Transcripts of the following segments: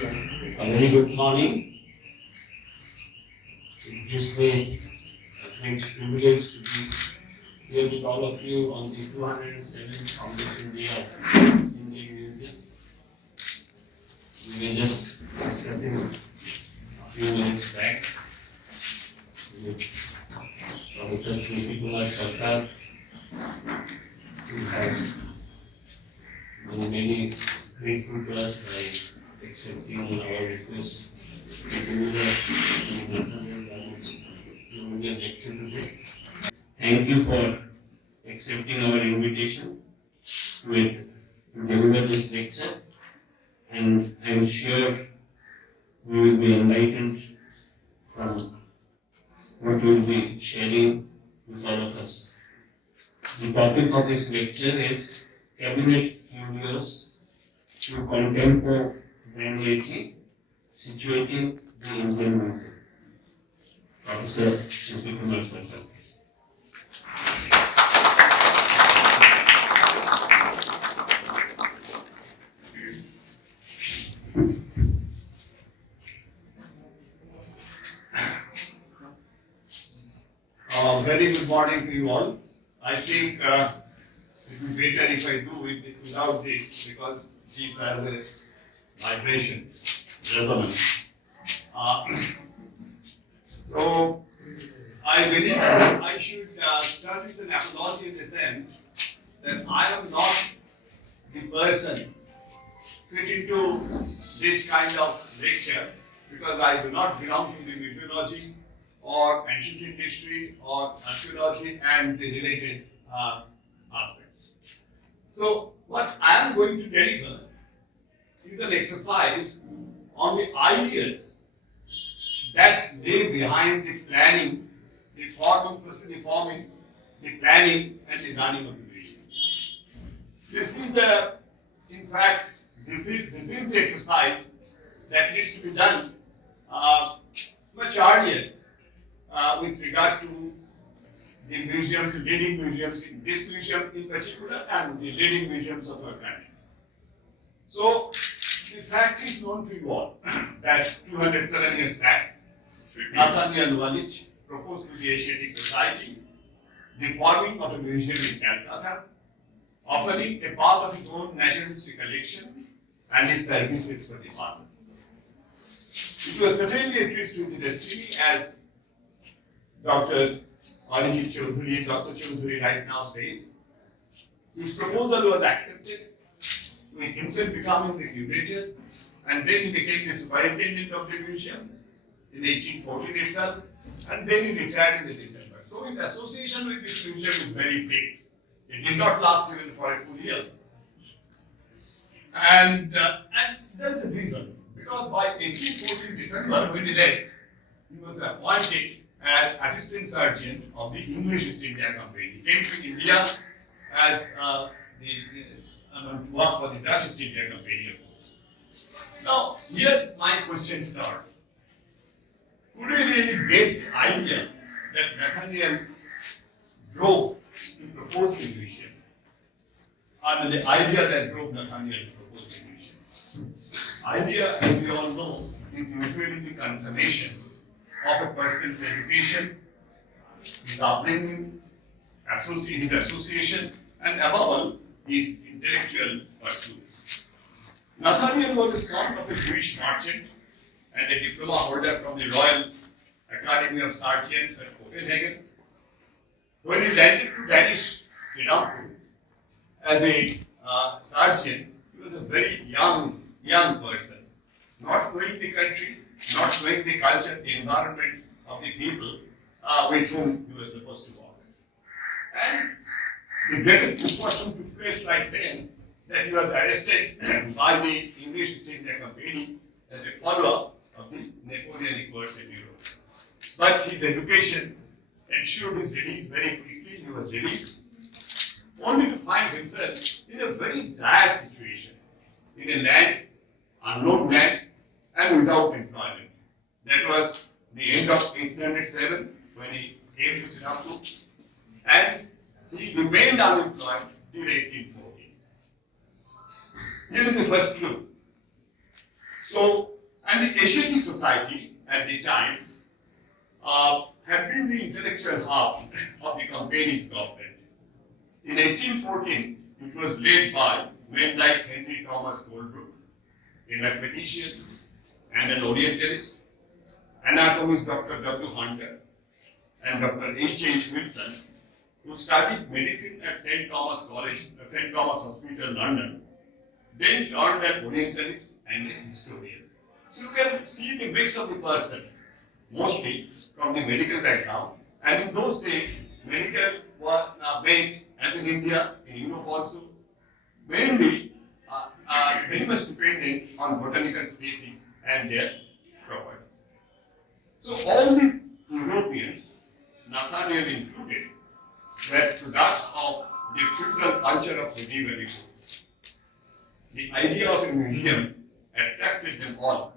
A very good morning. It gives me a great privilege to be here with all of you on the 207th Foundation Day of Indian Museum. We were just discussing a few minutes back with Professor Smritikumar Sarkar, who has been very grateful to us by accepting our request to do the Nathaniel Wallich lecture today. Thank you for accepting our invitation to deliver this lecture, and I am sure we will be enlightened from what you will be sharing with all of us. The topic of this lecture is Cabinet Curios to Contemporaneity, Situating the Indian Museum. Professor Smritikumar Sarkar. Very good morning to you all. I think it would be better if I do it without this because this has a vibration resonance. So I believe I should start with an apology in the sense that I am not the person fit into this kind of lecture because I do not belong to the mythology or ancient history or archaeology and the related aspects. So what I am going to deliver is an exercise on the ideas that lay behind the planning, the forming, the planning and the running of the museum. This is in fact, this is the exercise that needs to be done much earlier with regard to the museums, leading museums, in this museum in particular, and the leading museums of our country. So, the fact is known to you all that 207 years back, Nathaniel Wallich proposed to the Asiatic Society the forming of a museum in Calcutta, offering a part of his own nationalistic collection and his services for the purpose. It was certainly a twist to the destiny, as Dr. Choudhury right now said. His proposal was accepted, with himself becoming the curator, and then he became the superintendent of the museum in 1814 itself, and then he retired in the December. So his association with this museum is very big. It did not last even for a full year. And that's a reason, because by 1814 December, when he left, he was appointed as assistant surgeon of the English East India Company. He came to India as to work for the Dutch East India Company, of course. Now, here my question starts. Could we really base the idea that Nathaniel drove to propose the museum, and the idea that drove Nathaniel to propose the museum? Idea, as we all know, is usually the consummation of a person's education, his upbringing, his association, and above all, his intellectual pursuits. Nathaniel was the son of a Jewish merchant and a diploma holder from the Royal Academy of Sciences at Copenhagen. When he landed to Danish Singapore as a surgeon, he was a very young person, not knowing the country, not knowing the culture, the environment of the people with whom he was supposed to work. And the greatest misfortune took place right then, that he was arrested by the English East India Company as a follower of the Napoleonic Wars in Europe. But his education ensured his release very quickly. He was released, only to find himself in a very dire situation, in a land, unknown land, and without employment. That was the end of 1807 when he came to Singapore, and he remained unemployed till 1814. Here is the first clue. So, and the Asiatic Society at the time had been the intellectual hub of the company's government. In 1814, it was led by men like Henry Thomas Goldbrook, a mathematician and an Orientalist, anatomist Dr. W. Hunter, and Dr. H. Wilson, who studied medicine at St. Thomas College, St. Thomas Hospital, London, then turned an Orientalist and a historian. So you can see the mix of the persons, mostly from the medical background, and in those days, medical was made as in India, in Europe also, mainly very much dependent on botanical species and their properties. So all these Europeans, Nathaniel included, were products of the feudal culture of medieval Europe. The idea of a museum attracted them all.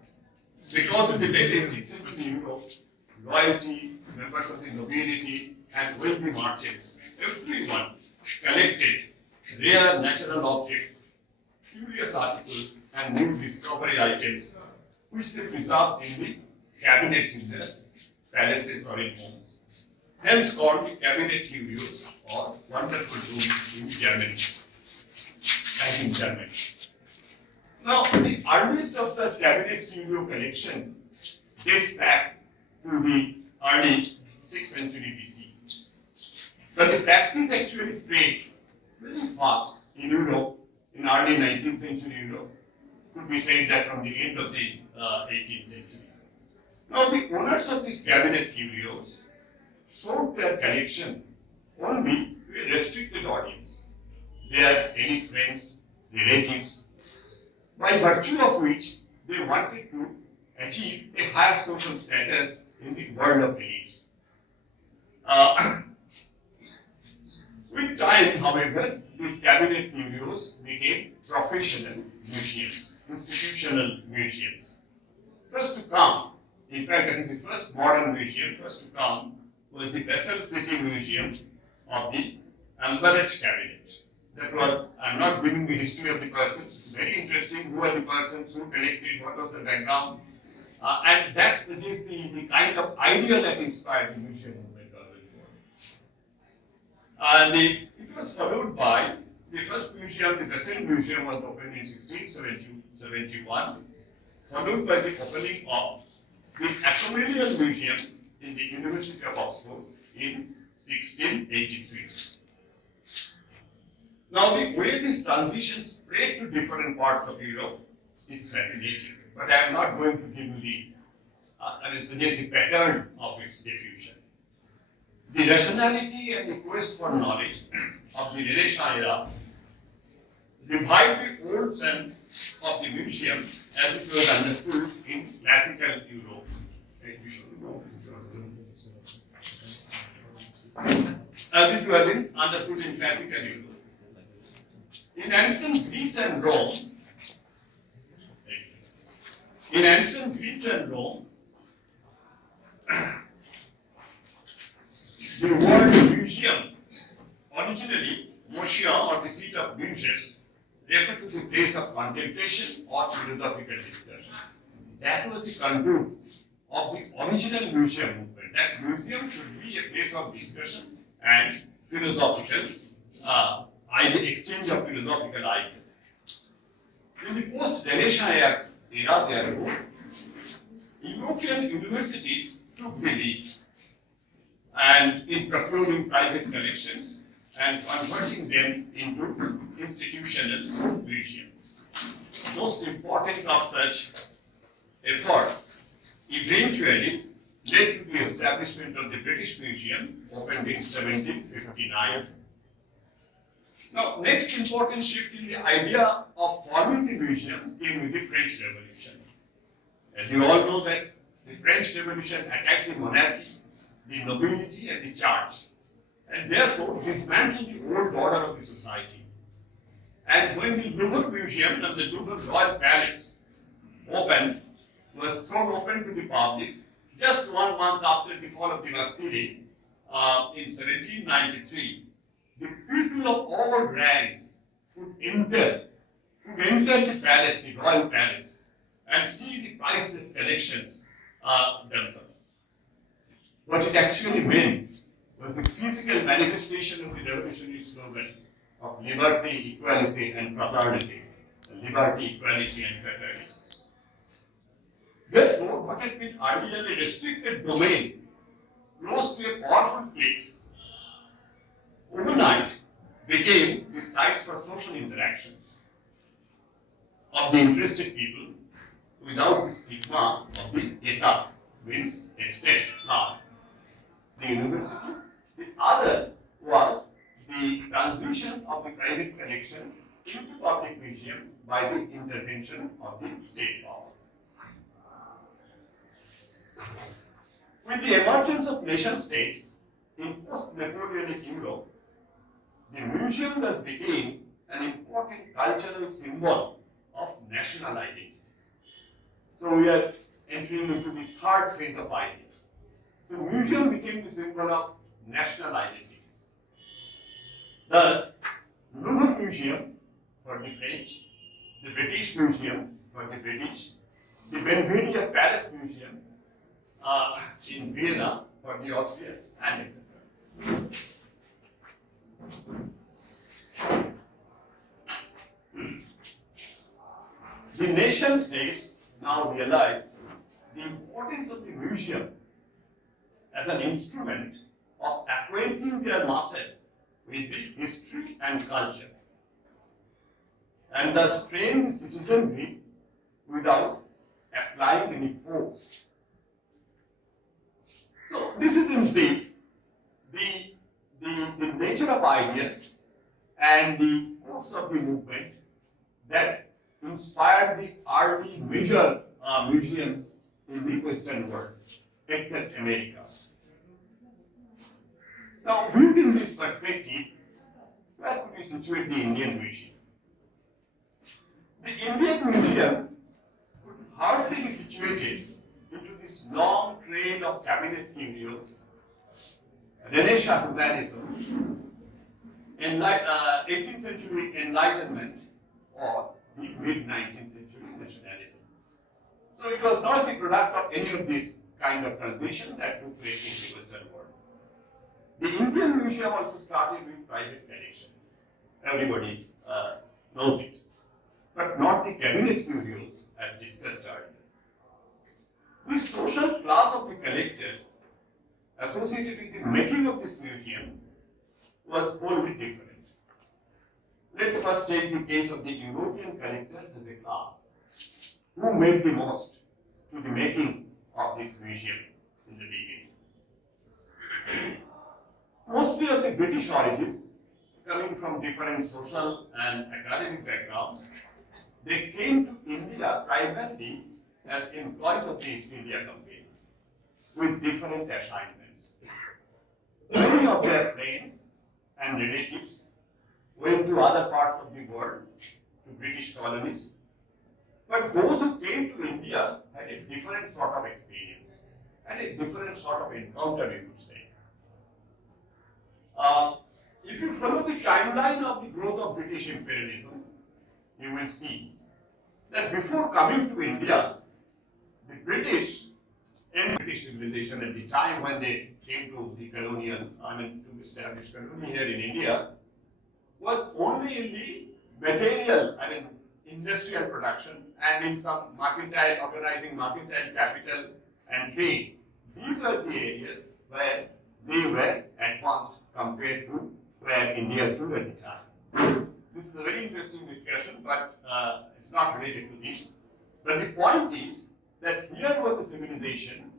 Because of the late 18th century Europe, royalty, members of the nobility, and wealthy merchants, everyone collected rare natural objects, curious articles, and new discovery items, which they preserved in the cabinets in their palaces or in homes. Hence called the cabinet curios or wonderful rooms in Germany, and in Germany. Now, the earliest of such cabinet curio collection dates back to the early 6th century BC. But the practice actually spread very fast in Europe, in early 19th century Europe. Could be said that from the end of the 18th century. Now, the owners of these cabinet curios showed their collection only to a restricted audience, their elite friends, relatives, by virtue of which they wanted to achieve a higher social status in the world of elites. With time, however, these cabinet curios became professional museums, institutional museums. First to come, in fact, I think the first modern museum, first to come, was the Basel City Museum of the Amberich cabinet. That was, I'm not giving the history of the persons, very interesting, who are the persons, who collected, what was the background, and that suggests the kind of idea that inspired the museum movement. It was followed by the first museum, the Basel Museum was opened in 1671, followed by the opening of the Assyrian Museum in the University of Oxford in 1683. Now, the way this transition spread to different parts of Europe is fascinating, but I am not going to give you suggest the pattern of its diffusion. The rationality and the quest for knowledge of the Renaissance era revived the old sense of the museum as it was understood in classical Europe. As it was understood in classical Europe. In ancient Greece and Rome, the word museum, originally Moschia or the seat of muses, referred to the place of contemplation or philosophical discussion. That was the contour of the original museum movement. That museum should be a place of discussion and philosophical exchange of philosophical ideas. In the post-Renaissance era, therefore, European universities took the lead and in procuring private collections and converting them into institutional museums. Most important of such efforts eventually led to the establishment of the British Museum, opened in 1759. Now, next important shift in the idea of forming the museum came with the French Revolution. As you all know that the French Revolution attacked the monarchy, the nobility and the church, and therefore dismantled the old order of the society. And when the Louvre Museum and the Louvre Royal Palace opened, was thrown open to the public just 1 month after the fall of the Bastille in 1793, the people of all ranks could enter the palace, the royal palace, and see the priceless collections themselves. What it actually meant was the physical manifestation of the revolutionary slogan of liberty, equality, and fraternity. Liberty, equality, and fraternity. Therefore, what had been earlier a restricted domain, close to a powerful place, overnight became the sites for social interactions of the interested people without the stigma of the etat, means estates class. The university. The other was the transition of the private collection into public museum by the intervention of the state power. With the emergence of nation states in post-Napoleonic Europe, the museum thus became an important cultural symbol of national identities. So we are entering into the third phase of ideas. So museum became the symbol of national identities. Thus, the Louvre Museum for the French, the British Museum for the British, the Belvedere Palace Museum in Vienna for the Austrians, and etc. The nation states now realized the importance of the museum as an instrument of acquainting their masses with the history and culture, and thus train the citizenry without applying any force. So this is in brief the nature of ideas and the course of the movement that inspired the early major museums in the Western world, except America. Now, viewed in this perspective, where could we situate the Indian Museum? The Indian Museum could hardly be situated into this long trail of cabinet curios, Renaissanceism, 18th century Enlightenment, or the mid-19th century nationalism. So it was not the product of any of this kind of transition that took place in the Western world. The Indian Museum also started with private collections. Everybody knows it. But not the cabinet curios as discussed earlier. The social class of the collectors associated with the making of this museum was wholly different. Let's first take the case of the European collectors as a class, who made the most to the making of this museum in the beginning. Mostly of the British origin, coming from different social and academic backgrounds, they came to India primarily as employees of the East India Company, with different assignments. Many of their friends and relatives went to other parts of the world, to British colonies, but those who came to India had a different sort of experience and a different sort of encounter, we could say. If you follow the timeline of the growth of British imperialism, you will see that before coming to India, the British and British civilization at the time when they came to the colonial, to establish colony here in India, was only in the material, industrial production and in some mercantile, organizing mercantile capital and trade. These were the areas where they were advanced compared to where India stood at the time. This is a very interesting discussion, but it's not related to this. But the point is that here was a civilization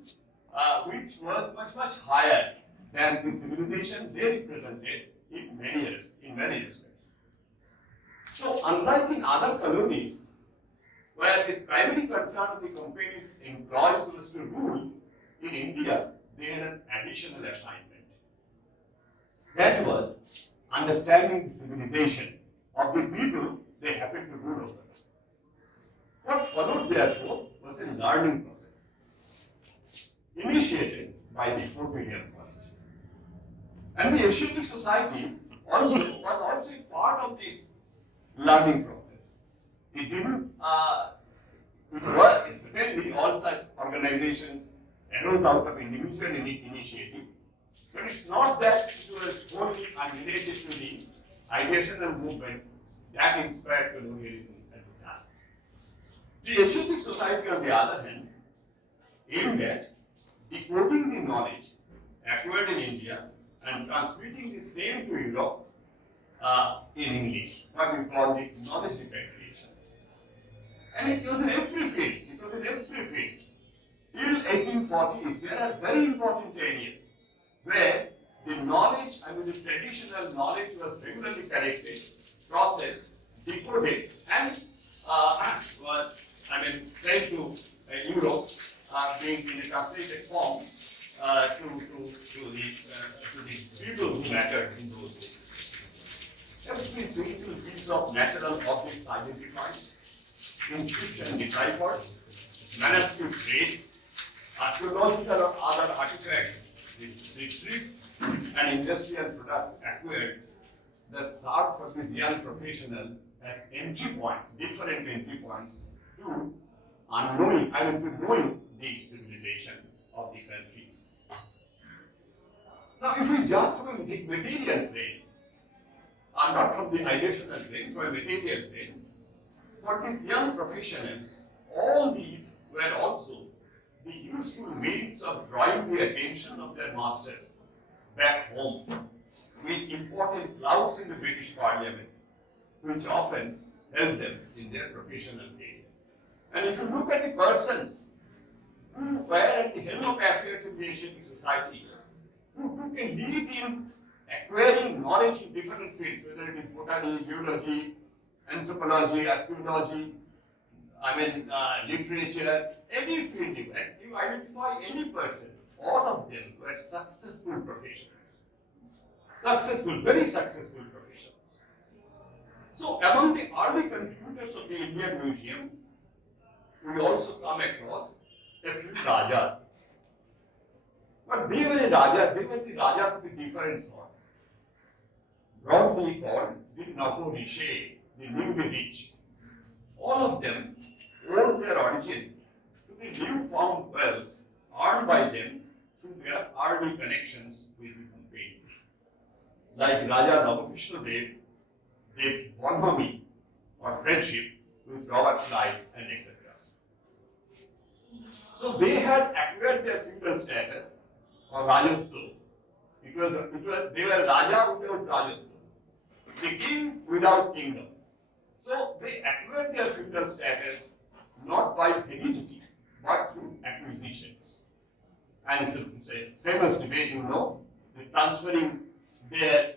which was much, much higher than the civilization they represented in many respects. So, unlike in other colonies, where the primary concern of the company's employees was to rule, in India, they had an additional assignment. That was understanding the civilization of the people they happened to rule over. What followed, therefore, was a learning process, initiated by the Fort William College. And the Asiatic Society was also a part of this learning process. It didn't Certainly, all such organizations arose out of individual initiative, but it's not that it was wholly unrelated to the ideational movement that inspired colonialism at the time. The Asiatic Society, on the other hand, aimed at decoding the knowledge acquired in India and transmitting the same to Europe in English, what we call the knowledge repatriation. And it was in every field. It was in every field. Till 1840s, there are very important areas where the knowledge, the traditional knowledge was regularly collected, processed, decoded, and sent to Europe, being in a translated form to the people who mattered in those days. Every single piece of natural objects identified, inscription deciphered, manuscript trade, archaeological or other artifacts retrieved, and industrial products acquired, the serve for this young professional as entry points, different entry points to knowing the civilization of the countries. Now, if we jump from a material plane, and not from the ideational plane, from a material plane, for these young professionals, all these were also the useful means of drawing the attention of their masters back home with important clouds in the British Parliament, which often helped them in their professional gain. And if you look at the persons who were at the helm of affairs in the Asiatic Society, who took a lead in acquiring knowledge in different fields, whether it is botany, geology, anthropology, archaeology, literature, any field you identify any person, all of them were successful professionals. Very successful professionals. So among the early contributors of the Indian Museum, we also come across a few Rajas. But they were the Rajas of a different sort. Broadly called the nouveau riche, the newly rich. All of them owe their origin to the new-found wealth earned by them through their early connections with the company. Like Raja Navakrishna Dev's bonhomie or friendship with Robert Clive and etc. So they had acquired their feudal status or Rajatva. They were Raja without Rajatva, the king without kingdom. So they acquired their feudal status not by heredity, but through acquisitions. And it's a famous debate, the transferring their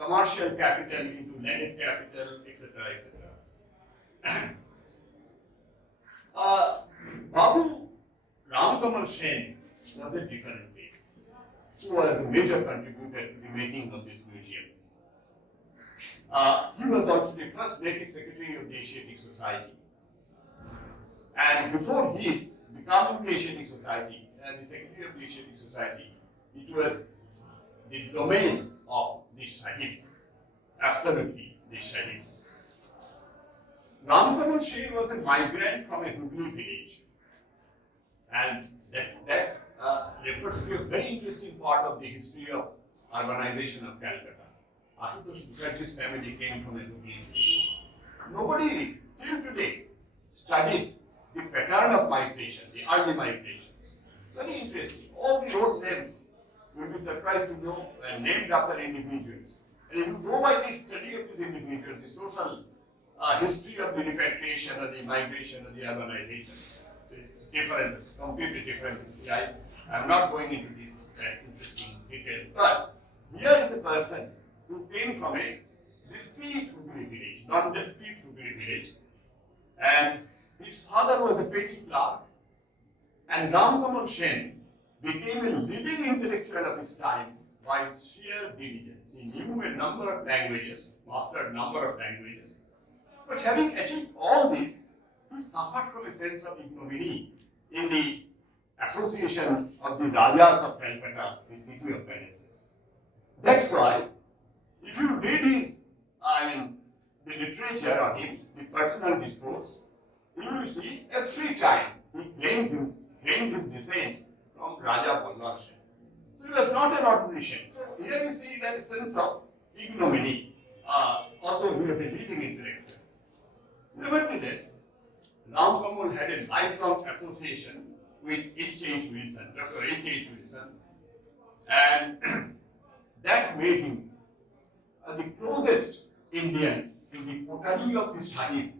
commercial capital into landed capital, etc., etc. Babu Ramkamal Sen was a different case, who was a major contributor to the making of this museum. He was also the first native secretary of the Asiatic Society. And before his becoming the Asiatic Society and the secretary of the Asiatic Society, it was the domain of the Shahis, absolutely the Shahis. Ramkamal Sen was a migrant from a Hooghly village, and that refers to a very interesting part of the history of urbanization of Calcutta. Ashutosh Mukherjee's family came from a Hooghly village. Nobody till today studied the pattern of migration, the early migration. Very interesting. All the road names, you will be surprised to know, were named after individuals. And if you go by the study of these individuals, the social history of the repatriation or the migration or the urbanization, it's completely different history. I am not going into these interesting details, but here is a person who came from a discrete Hooghly village, not a discrete Hooghly village, and his father was a petty clerk, and Ramkamal Sen became a leading intellectual of his time by his sheer diligence. He knew a number of languages, mastered a number of languages, but having achieved all this, he suffered from a sense of ignominy in the association of the Rajas of Calcutta, the city of palaces. That's why, if you read the literature on him, the personal discourse, you will see every time he claimed his descent from Raja Ballabh. So it was not an ordination. So here you see that sense of ignominy, although he was a leading intellectual. Nevertheless, Ram Kamal had a lifelong association with H.H. Wilson, Dr. H.H. Wilson, and that made him the closest Indian to the coterie of the Sahib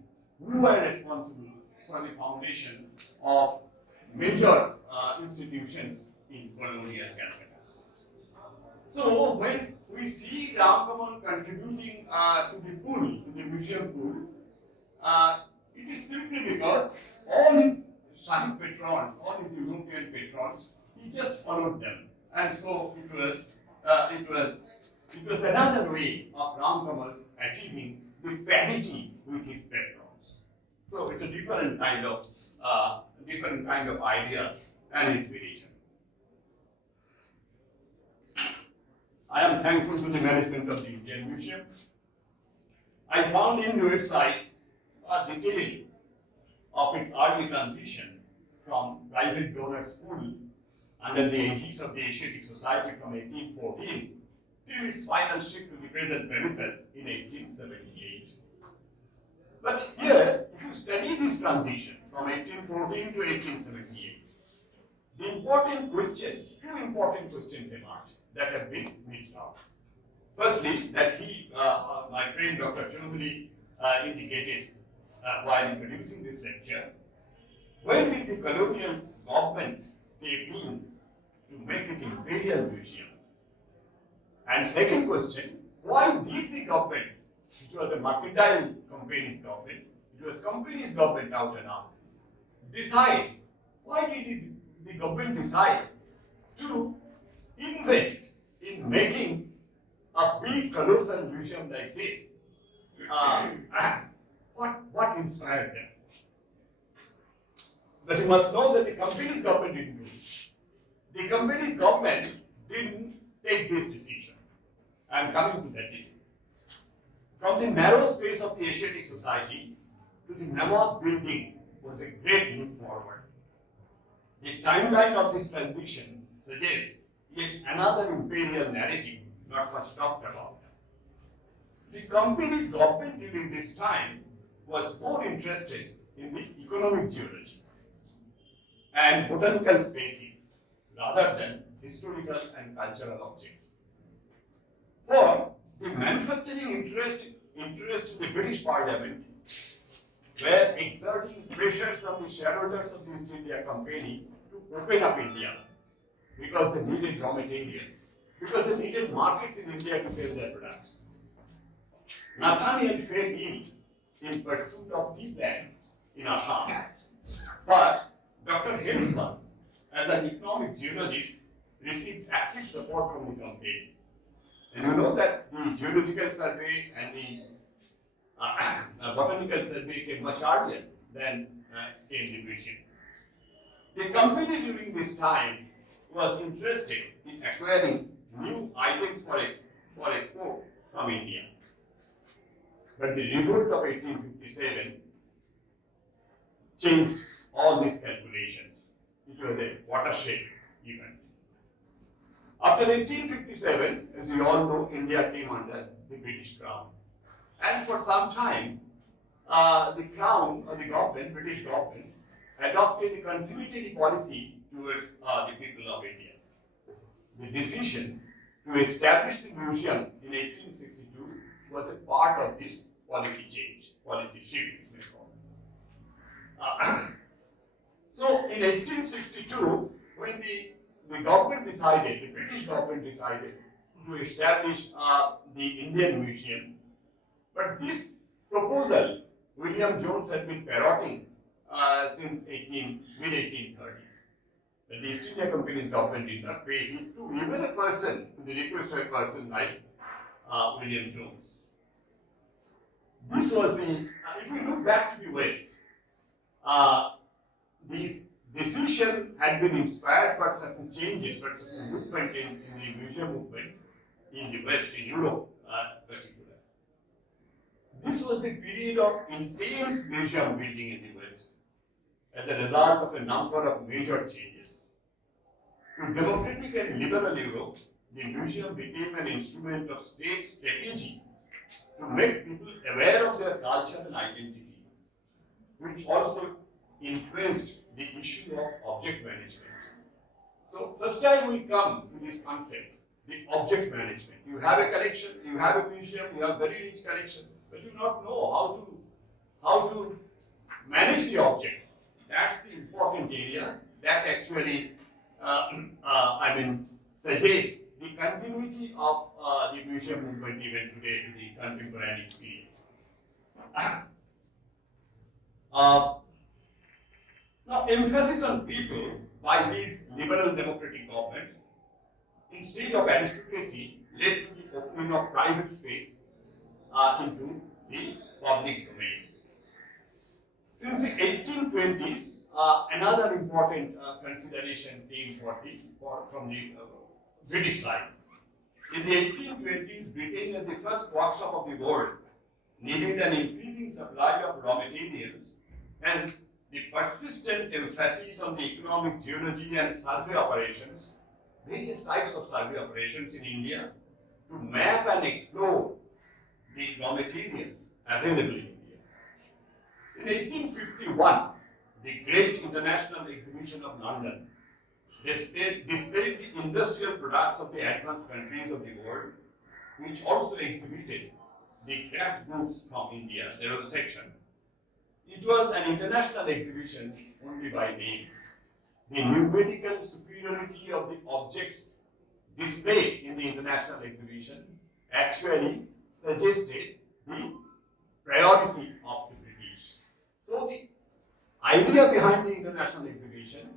who were responsible for the foundation of major institutions in colonial Calcutta. So when we see Ram Kamal contributing to the pool, to the museum pool, it is simply because all his Sahib patrons, all his European patrons, he just followed them, and so it was another way of Ram Kamal's achieving the parity with his patrons. So it's a different kind of idea and inspiration. I am thankful to the management of the Indian Museum. I found in the website a detailing of its early transition from private donor school under the aegis of the Asiatic Society from 1814 till its final shift to the present premises in 1878. But here, if you study this transition from 1814 to 1878, the important questions, two important questions emerge that have been missed out. Firstly, that my friend Dr. Chaudhary indicated while introducing this lecture, when did the colonial government step in to make it imperial museum? And second question, why did the government, which was a mercantile company's government, it was company's government out and out, decide, why did the government decide to invest in making a big colossal museum like this? What inspired them? But you must know that the company's government didn't do it. The company's government didn't take this decision. I am coming to that detail. From the narrow space of the Asiatic Society to the Namath building was a great leap forward. The timeline of this transition suggests yet another imperial narrative not much talked about. The company's government during this time was more interested in the economic geology and botanical species rather than historical and cultural objects. For the manufacturing interest in the British Parliament were exerting pressures on the shareholders of the East India Company to open up India because they needed raw materials, because they needed markets in India to sell their products. Nathaniel fell ill in pursuit of tea plants in Assam, but Dr. Helfer, as an economic geologist, received active support from the company. And you know that the geological survey and the botanical survey came much earlier than came the museum. The company during this time was interested in acquiring new items for export from India. But the revolt of 1857 changed all these calculations. It was a watershed event. After 1857, as you all know, India came under the British Crown. And for some time, the Crown, or the government, British government, adopted a conciliatory policy towards the people of India. The decision to establish the museum in 1862 was a part of this policy change, policy shift. So in 1862, when the government decided, the British government decided to establish the Indian Museum, but this proposal, William Jones had been parroting since mid-1830s. The East India Company's government did not pay heed to even a person, to the request of a person like William Jones. This was if we look back to the West, this decision had been inspired by certain changes, by certain movement in the museum movement in the West, in Europe particularly. This was the period of intense museum building in the West as a result of a number of major changes. To democratic and liberal Europe, the museum became an instrument of state strategy to make people aware of their culture and identity, which also influenced the issue of object management. So first time we come to this concept, the object management. You have a collection, you have a museum, you have very rich collection, but you do not know how to manage the objects. That's the important area that actually suggests the continuity of the museum movement even today to the contemporary period. Now, emphasis on people by these liberal democratic governments instead of aristocracy led to the opening of private space into the public domain. Since the 1820s, another important consideration came from the British side. In the 1820s, Britain, as the first workshop of the world, needed an increasing supply of raw materials, and the persistent emphasis on the economic geology and survey operations, various types of survey operations in India, to map and explore the raw materials available in India. In 1851, the Great International Exhibition of London displayed the industrial products of the advanced countries of the world, which also exhibited the craft goods from India. There was a section. It was an international exhibition only by name. The numerical superiority of the objects displayed in the international exhibition actually suggested the priority of the British. So the idea behind the international exhibition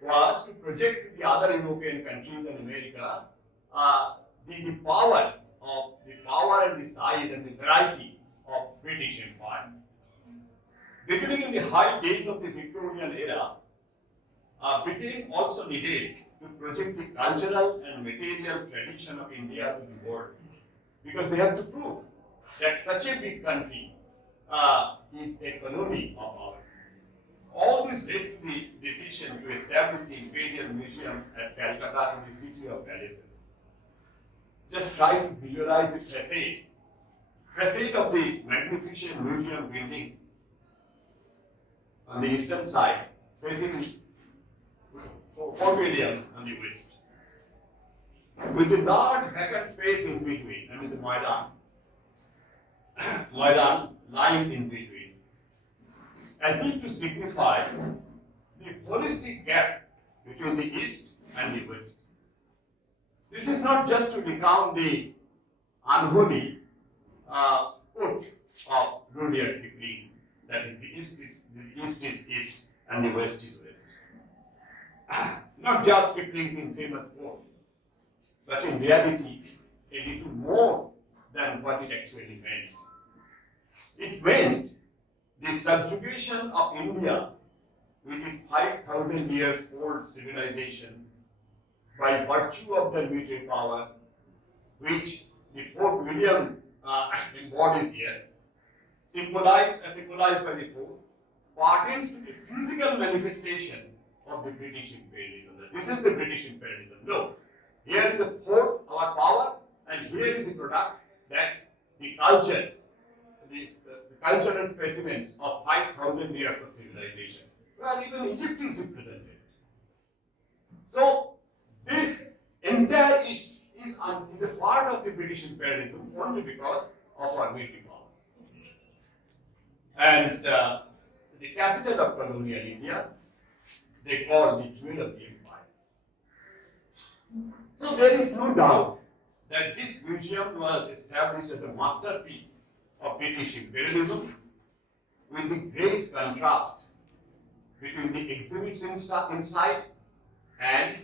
was to project to the other European countries and America the power and the size and the variety of British Empire. Beginning in the high days of the Victorian era, Britain also needed to project the cultural and material tradition of India to the world, because they have to prove that such a big country is a colony of ours. All this led to the decision to establish the Imperial Museum at Calcutta in the City of Palaces. Just try to visualize the facade of the magnificent museum building on the eastern side, facing Fort William on the west, with a large vacant space in between, the Maidan lying in between, as if to signify the holistic gap between the east and the west. This is not just to recount the unholy quote of Rudyard Kipling, that is the east is east and the west is west. Not just Kipling's infamous quote, but in reality, a little more than what it actually meant. It meant the subjugation of India with its 5,000 years old civilization by virtue of their military power, which the Fort William embodies here, symbolized by the fort, pertains to the physical manifestation of the British imperialism. This is the British imperialism. Look, here is a fort, our power, and here is the product that the culture, the cultural specimens of 5,000 years of civilization, where even Egypt is represented. So, this entire East is a part of the British imperialism only because of our military power. And the capital of colonial India, they call the jewel of the empire. So there is no doubt that this museum was established as a masterpiece of British imperialism, with the great contrast between the exhibits inside and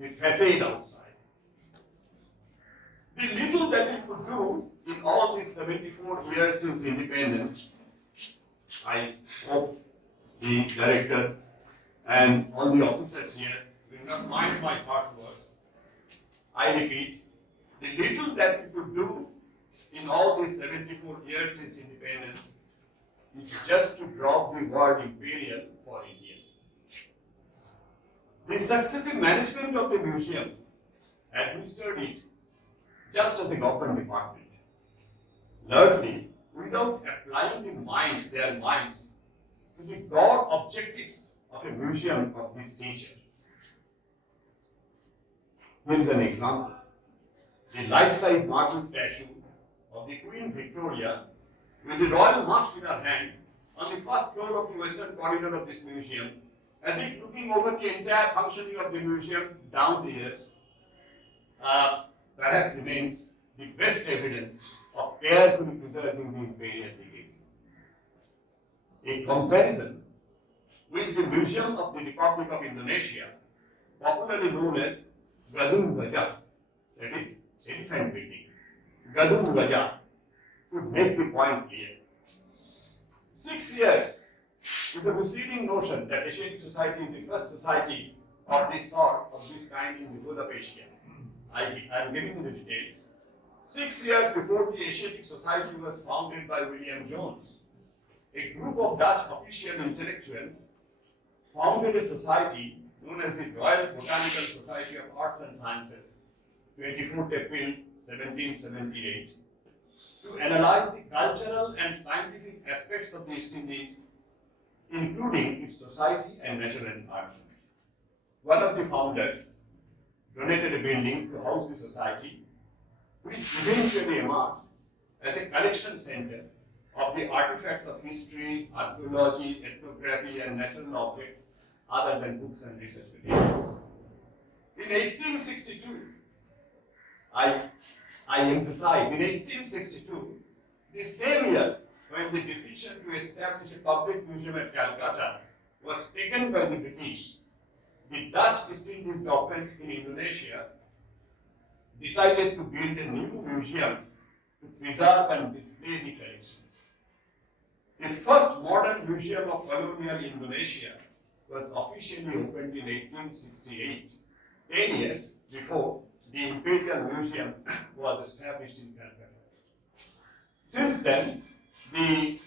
the facade outside. The little that we could do in all these 74 years since independence, I hope the director and all the officers here will not mind my harsh words. I repeat, the little that we could do in all these 74 years since independence is just to drop the word imperial for Indian. The successive management of the museum administered it just as a government department, largely without applying their minds to the broad objectives of a museum of this nature. Here is an example. The life-size marble statue of the Queen Victoria with the royal mast in her hand on the first floor of the western corridor of this museum, as if looking over the entire functioning of the museum down the years, perhaps remains the best evidence of carefully preserving the imperial legacy. A comparison with the Museum of the Republic of Indonesia, popularly known as Gadung Gajah, that is elephant building, Gadung Gajah, would make the point clear. 6 years is a misleading notion that Asiatic society is the first society of this sort, of this kind in the whole of Asia. I am giving you the details. 6 years before the Asiatic Society was founded by William Jones, a group of Dutch official intellectuals founded a society known as the Royal Botanical Society of Arts and Sciences, 24th April 1778, to analyze the cultural and scientific aspects of the East Indies, including its society and natural environment. One of the founders donated a building to house the society, which eventually emerged as a collection center of the artifacts of history, archaeology, ethnography, and natural objects other than books and research materials. In 1862, I emphasize, in 1862, the same year when the decision to establish a public museum at Calcutta was taken by the British, the Dutch East Indies government in Indonesia decided to build a new museum to preserve and display the collections. The first modern museum of colonial Indonesia was officially opened in 1868, 10 years before the Imperial Museum was established in Calcutta. Since then, the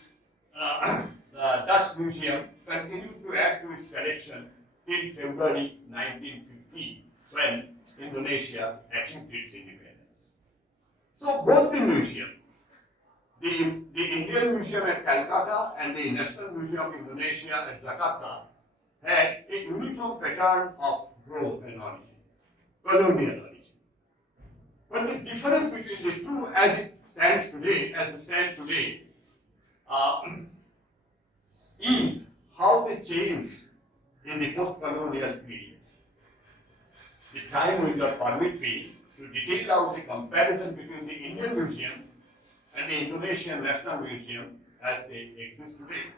Dutch Museum continued to add to its collection till February 1950, when Indonesia achieved its independence. So both the museum, the Indian Museum at Calcutta and the National Museum of Indonesia at Jakarta, had a uniform pattern of growth and origin, colonial origin. But the difference between the two as they stand today, is how they changed in the post-colonial period. The time will not permit me to detail out the comparison between the Indian Museum and the Indonesian National Museum as they exist today.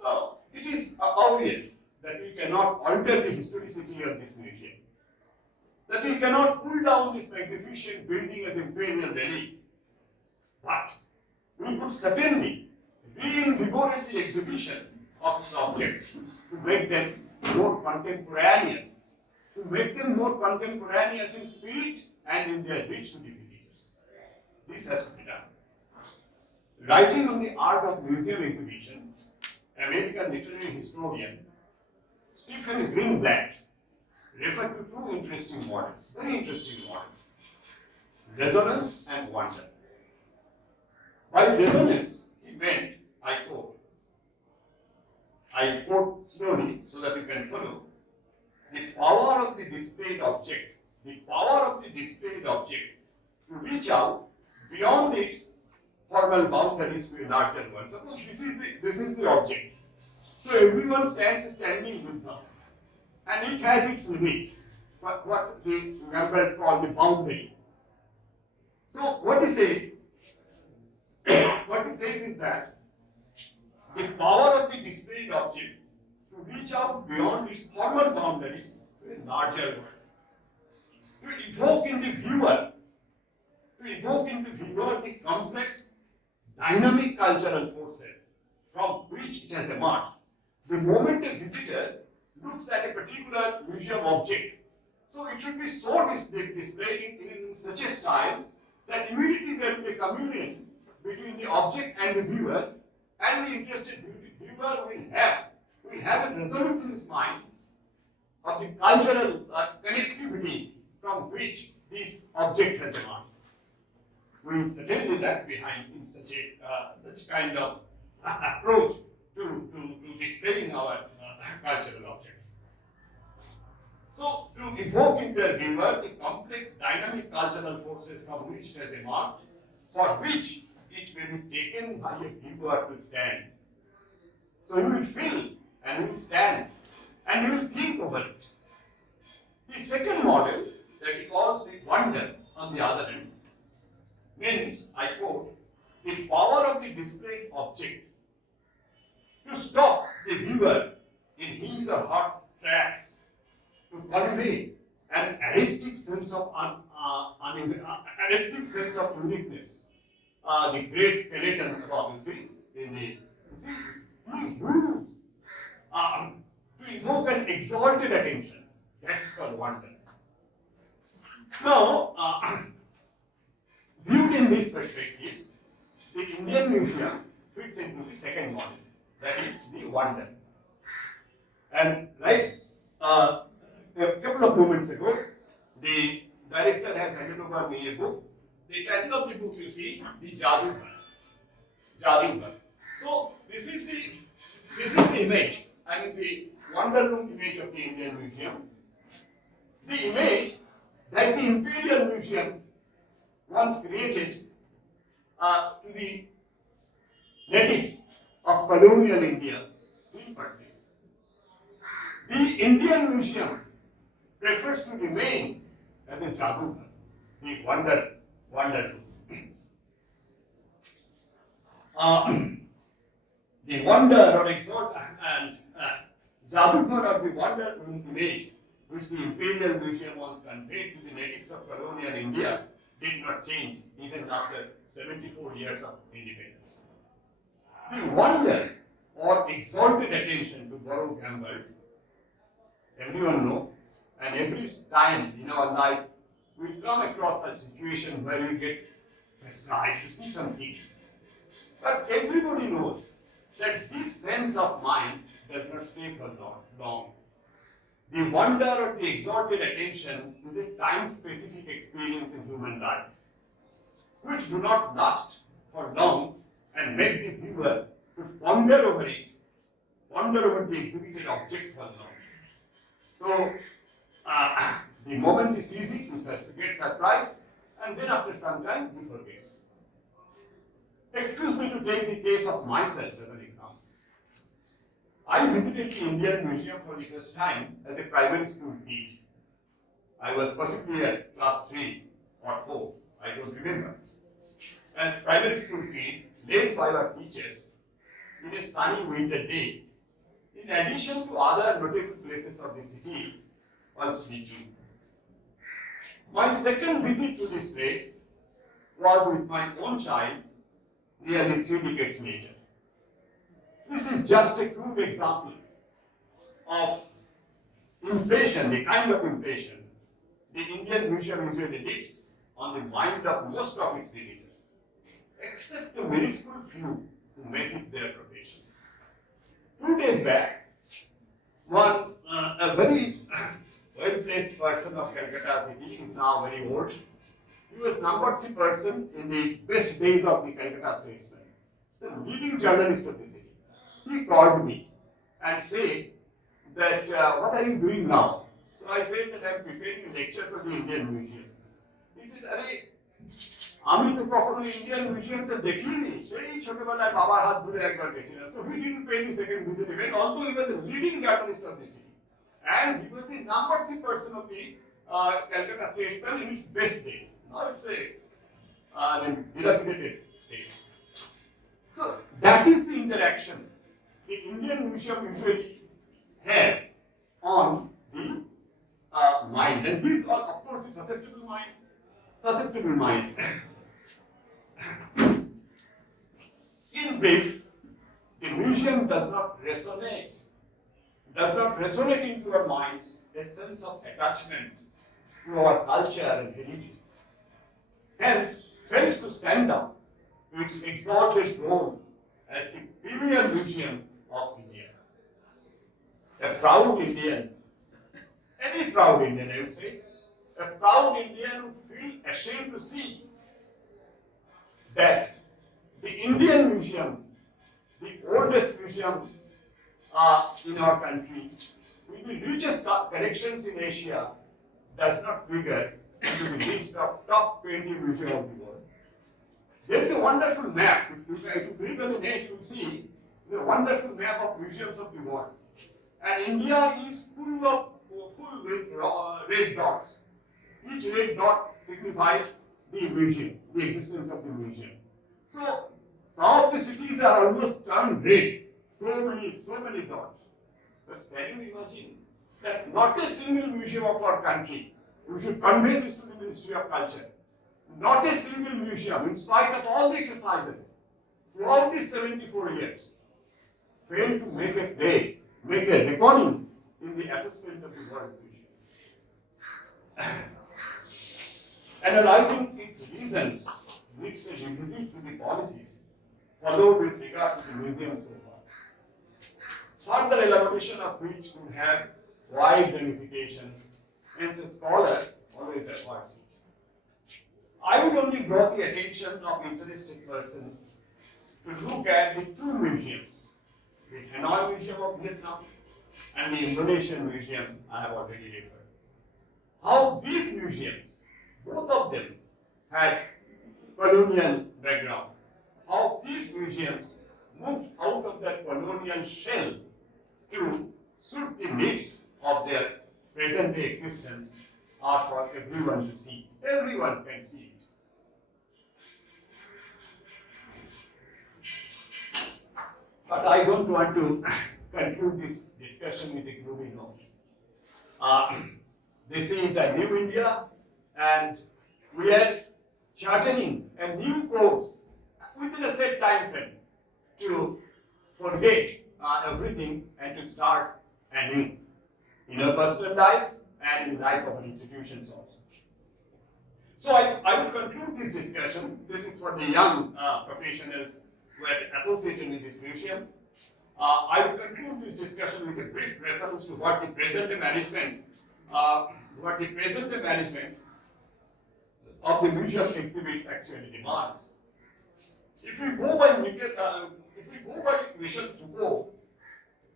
So, it is obvious that we cannot alter the historicity of this museum, that we cannot pull down this magnificent building as imperial relic, but we could certainly reinvigorate the exhibition of its objects to make them more contemporaneous, in spirit and in their reach to the visitors. This has to be done. Writing on the art of museum exhibition, American literary historian Stephen Greenblatt referred to two interesting models, very interesting models: resonance and wonder. By resonance, he meant, I quote slowly so that you can follow, the power of the displayed object to reach out beyond its formal boundaries to a larger one. Suppose this is the object. So everyone standing with them, and it has its limit, what the member call the boundary. So what he says is that the power of the displayed object to reach out beyond its formal boundaries to a larger world, to evoke in the viewer the complex, dynamic cultural forces from which it has emerged. The moment a visitor looks at a particular museum object, so it should be so displayed in such a style that immediately there will be a communion between the object and the viewer, and the interested viewer will have a resonance in his mind of the cultural connectivity from which this object has emerged. We certainly lag behind in such kind of approach to displaying our cultural objects. So, to evoke in the viewer the complex dynamic cultural forces from which it has emerged, for which it may be taken by a viewer to stand. So, you will feel and you will stand and you will think over it. The second model that he calls the wonder on the other end means, I quote, the power of the displayed object to stop the viewer in his or her tracks, to convey an arresting sense of uniqueness. The great skeleton of, you see, it's huge. To evoke an exalted attention. That's called wonder. Now, viewed in this perspective, the Indian Museum fits into the second model, that is the wonder. And like a couple of moments ago, the director has handed over me a book. The title of the book, you see, the Jadugar. So this is the image. I mean the wonder room image of the Indian Museum. The image that the Imperial Museum once created to the natives of colonial India still persists. The Indian Museum prefers to remain as a Jadugar, the wonder room. The wonder or exalt and Jadugar or the wonder image which the Imperial Museum once conveyed to the natives of colonial India did not change even after 74 years of independence. The wonder or exalted attention, to borrow Gamble, everyone know, and every time in our life we come across such situation where we get surprised to see something. But everybody knows that this sense of mind does not stay for long. The wonder or the exalted attention is a time-specific experience in human life, which do not last for long and make the viewer to ponder over the exhibited object for long. So, the moment is easy to get surprised, and then after some time we forget. Excuse me to take the case of myself as an example. I visited the Indian Museum for the first time as a primary school kid. I was possibly at class 3 or 4, I don't remember. And primary school kid, led by our teachers, in a sunny winter day, in addition to other notable places of the city, was the zoo. My second visit to this place was with my own child nearly 3 decades later. This is just a crude example of impression, the kind of impression the Indian Museum usually leaves on the mind of most of its visitors, except a minuscule few who make it their profession. 2 days back, a very well-placed person of Calcutta city, who is now very old, he was number 3 person in the best days of the Calcutta statesman, the leading journalist of the city. He called me and said that, what are you doing now? So I said that I am preparing a lecture for the Indian Museum. He said, আমি তো কখনো Indian মিউজিয়ামটা দেখিনি, সেই ছোটবেলায় বাবার হাত ধরে একবার গেছিলাম। So he didn't pay the second visit even, although he was a leading journalist of the city. And he was the number 3 person of the Calcutta statesman in its best days. Now it's a dilapidated state. So that is the interaction the Indian Museum usually have on the mind. And these are, of course, the susceptible mind. In brief, the museum does not resonate into our minds a sense of attachment to our culture and heritage. Hence, fails to stand up to its exalted role as the premier museum of India. A proud Indian, any proud Indian, I would say, a proud Indian would feel ashamed to see that the Indian museum, the oldest museum in our country, with the richest collections in Asia, does not figure into the list of top 20 museums of the world. There is a wonderful map. If you click on the net, you will see the wonderful map of museums of the world. And India is full with red dots. Each red dot signifies the museum, the existence of the museum. So some of the cities are almost turned red. So many dots. But can you imagine that not a single museum of our country, we should convey this to the Ministry of Culture, not a single museum, in spite of all the exercises, throughout these 74 years, failed to make a place, make a reckoning in the assessment of the world museums. Analyzing its reasons needs a revisit to the policies followed with regard to the museum so far. Further elaboration of which would have wide ramifications, hence a scholar always avoids it. I would only draw the attention of interested persons to look at the two museums, the Hanoi Museum of Vietnam and the Indonesian Museum I have already referred. How these museums, both of them, had colonial background. How these museums moved out of that colonial shell to suit the needs of their present day existence are for everyone to see. Everyone can see it. But I don't want to conclude this discussion with a gloomy note. This is a new India, and we are charting a new course within a set time frame to forget everything and to start anew in our personal life and in the life of our institutions also. So I will conclude this discussion. This is for the young professionals who are associated with this museum. I will conclude this discussion with a brief reference to what the present day management of the museum exhibits actually demands. If we go by Michel Foucault,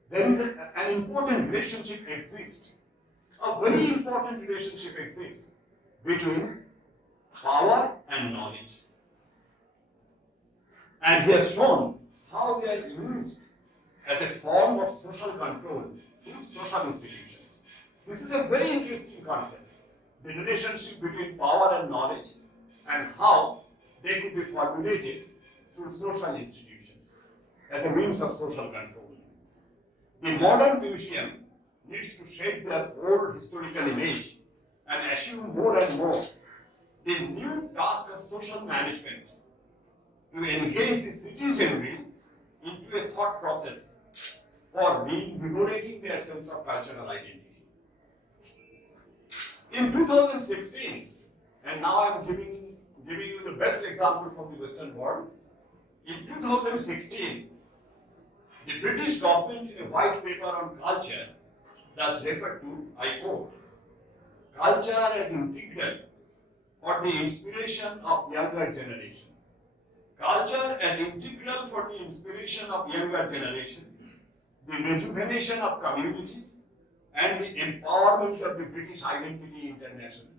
there is an important relationship exists, a very important relationship exists between power and knowledge. And he has shown how they are used as a form of social control in social institutions. This is a very interesting concept, the relationship between power and knowledge and how they could be formulated through social institutions as a means of social control. The modern museum needs to shape their old historical image and assume more and more the new task of social management to engage the citizenry into a thought process for reinvigorating their sense of cultural identity. In 2016, and now I am giving you the best example from the Western world, in 2016, the British government in a white paper on culture thus referred to, I quote, culture as integral for the inspiration of younger generation. Culture as integral for the inspiration of younger generation, the rejuvenation of communities, and the empowerment of the British identity internationally.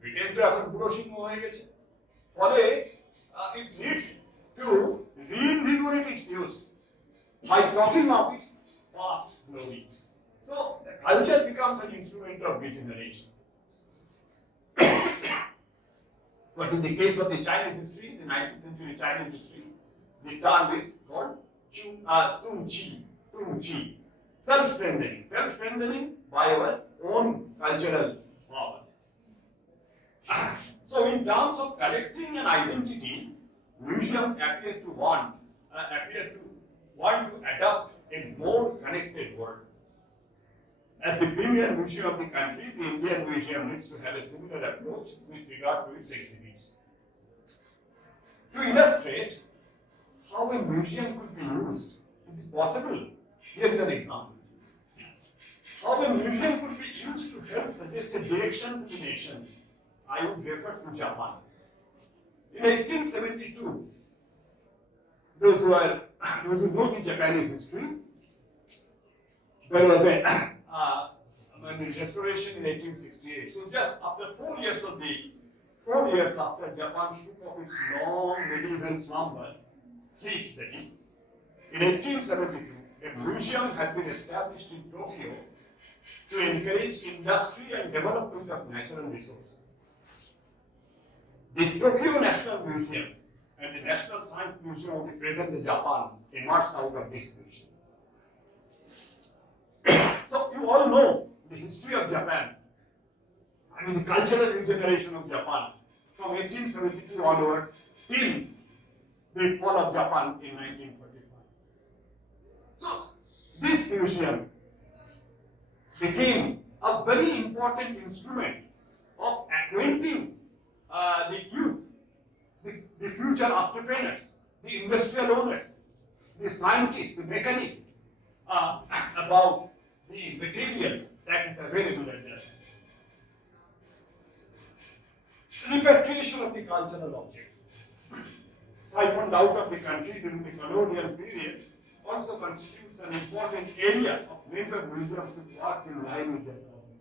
Britain to এখন পুরো শূন্য হয়ে গেছে, ফলে it needs to reinvigorate its youth by talking of its past glory. So the culture becomes an instrument of regeneration. But in the case of the Chinese history, the 19th century Chinese history, the term is called Tung-Chi, self-strengthening by our own cultural power. So in terms of collecting an identity, museums appear to want to adopt a more connected world. As the premier museum of the country, the Indian Museum needs to have a similar approach with regard to its exhibits. To illustrate how a museum could be used, is it possible? Here is an example. How a museum could be used to help suggest a direction to the nation. I would refer to Japan. In 1872, those who know the Japanese history, there was a restoration in 1868. So just after 4 years after Japan shook off its long medieval slumber, sleep that is, in 1872, a museum had been established in Tokyo to encourage industry and development of natural resources. The Tokyo National Museum and the National Science Museum of the present-day Japan emerged out of this museum. So you all know the history of Japan, I mean the cultural regeneration of Japan from 1872 onwards till the fall of Japan in 1945. So this museum became a very important instrument of acquainting the youth, the future entrepreneurs, the industrial owners, the scientists, the mechanics, about the materials that is available at that time. Repatriation of the cultural objects siphoned out of the country during the colonial period also constitutes an important area of major museums which work in line with their problem.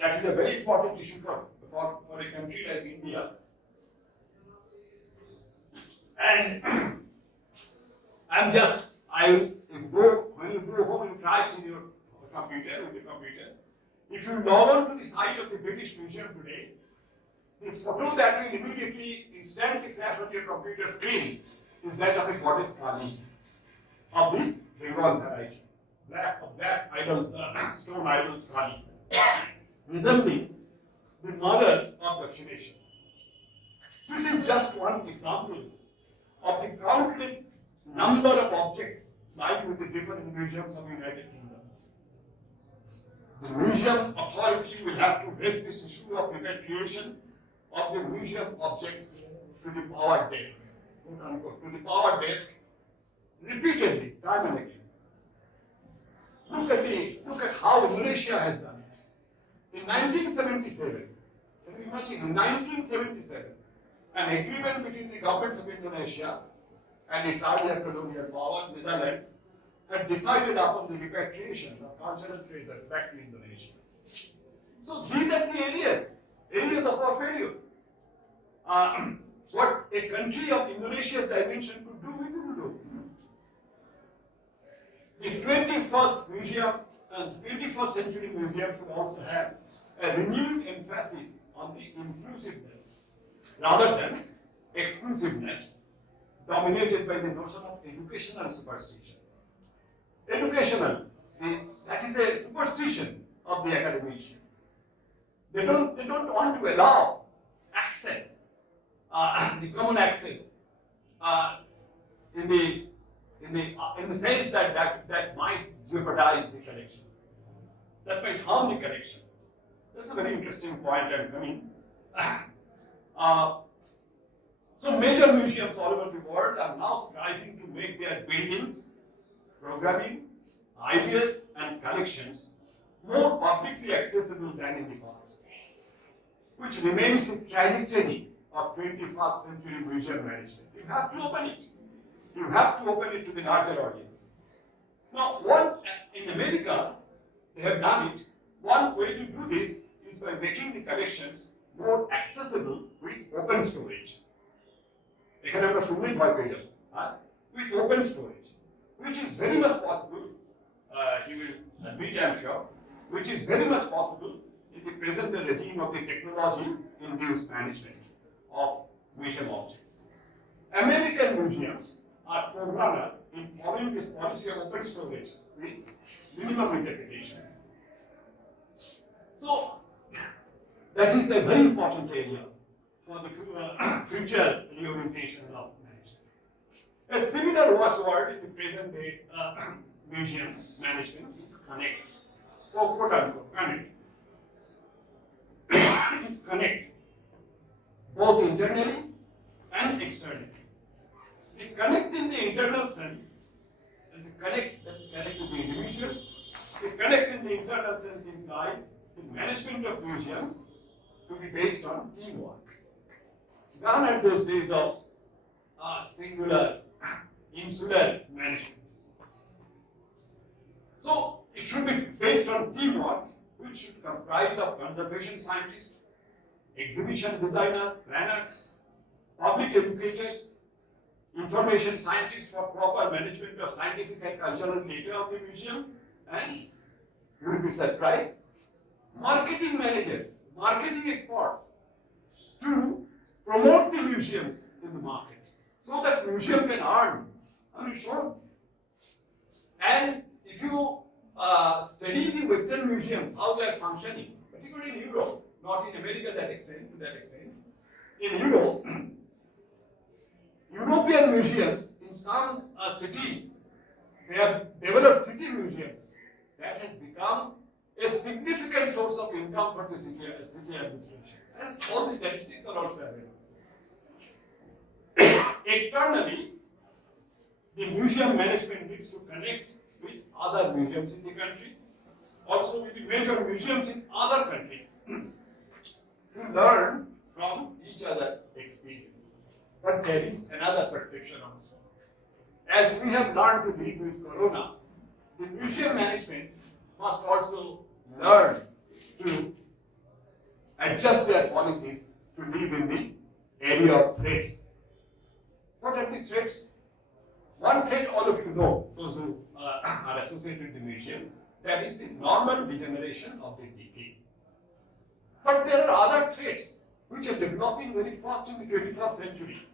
That is a very important issue for a country like India. And when you go home and try it in your computer, if you log on to the site of the British Museum today, the photo that will immediately, instantly flash on your computer screen is that of a goddess Kali of the Bengal variety. Black idol, stone idol Kali, resembling the mother of vaccination. This is just one example of the countless number of objects lying with the different museums of the United Kingdom. The museum authority will have to raise this issue of repatriation of the museum objects to the power desk, quote unquote, to the power desk repeatedly, time and again. Look at how Indonesia has done it. In 1977, can you imagine? In 1977, an agreement between the governments of Indonesia and its earlier colonial power, Netherlands, had decided upon the repatriation of cultural treasures back to Indonesia. So these are the areas of our failure. What a country of Indonesia's dimension could do, we couldn't do. The 21st century museum should also have a renewed emphasis on the inclusiveness rather than exclusiveness dominated by the notion of educational superstition. Educational, that is a superstition of the academician. They don't want to allow access, the common access, in the sense that might jeopardize the collection, that might harm the collection. That's a very interesting point I'm coming. So major museums all over the world are now striving to make their buildings, programming, ideas, and collections more publicly accessible than in the past, which remains the trajectory of 21st century museum management. You have to open it. You have to open it to the larger audience. Now, in America, they have done it. One way to do this is by making the collections more accessible with open storage. With open storage, which is very much possible, you will admit, I'm sure, which is very much possible in the present regime of the technology-induced management of museum objects. American museums are forerunner in following this policy of open storage with minimum interpretation. So, that is a very important area for the future reorientation of management. A similar watchword in the present day museum management is connect, or quote unquote connect. Is connect, both internally and externally. The connect in the internal sense, and the connect that is connected to the individuals, the connect in the internal sense implies the management of museum to be based on teamwork. Gone are those days of singular, insular management. So it should be based on teamwork, which should comprise of conservation scientists, exhibition designer, planners, public educators, information scientists for proper management of scientific and cultural data of the museum, and you will be surprised, marketing managers, marketing experts to promote the museums in the market so that museum can earn on its own. And if you study the Western museums, how they are functioning, particularly in Europe, not in America to that extent, in Europe, European museums in some cities, they have developed city museums that has become a significant source of income for the city administration. And all the statistics are also available. Externally, the museum management needs to connect with other museums in the country, also with the major museums in other countries, to learn from each other's experience. But there is another perception also. As we have learned to live with Corona, the museum management must also learn to adjust their policies to live in the area of threats. What are the threats? One threat all of you know, those who are associated with the museum, that is the normal degeneration of the decay. But there are other threats which are developing very fast in the 21st century.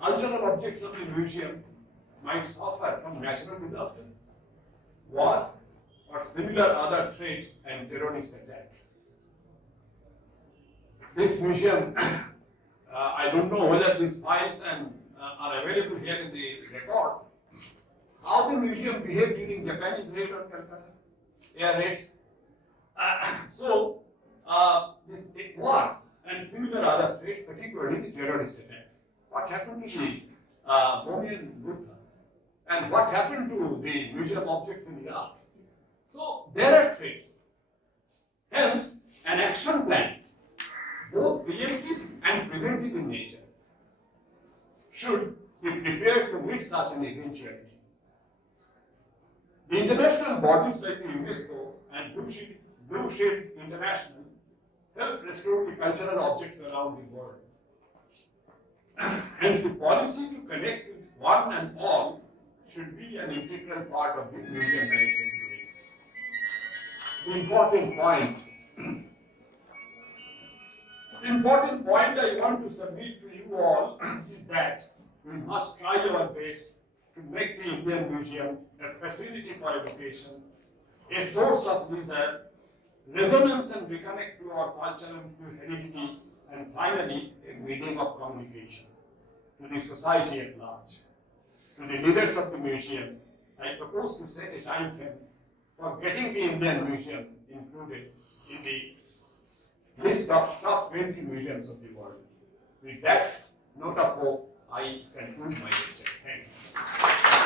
Cultural objects of the museum might suffer from natural disaster, war, or similar other threats and terrorist attack. This museum, I don't know whether these files are available here in the records. How the museum behaved during Japanese raid on Calcutta, air raids. So, the war and similar other threats, particularly the terrorist attack. What happened to the Burmese Buddha? And what happened to the museum objects in Iraq? So, there are threats. Hence, an action plan, both preemptive and preventive in nature, should be prepared to meet such an eventuality. The international bodies like the UNESCO and Blue Shield International help restore the cultural objects around the world. Hence, the policy to connect with one and all should be an integral part of the museum management domain. The important point I want to submit to you all is that we must try our best to make the Indian Museum a facility for education, a source of leisure, resonance and reconnect to our cultural heredity, and finally, a medium of communication to the society at large. To the leaders of the museum, I propose to set a time frame for getting the Indian Museum included in the list of top 20 museums of the world. With that note of hope, I conclude my lecture. Thank you.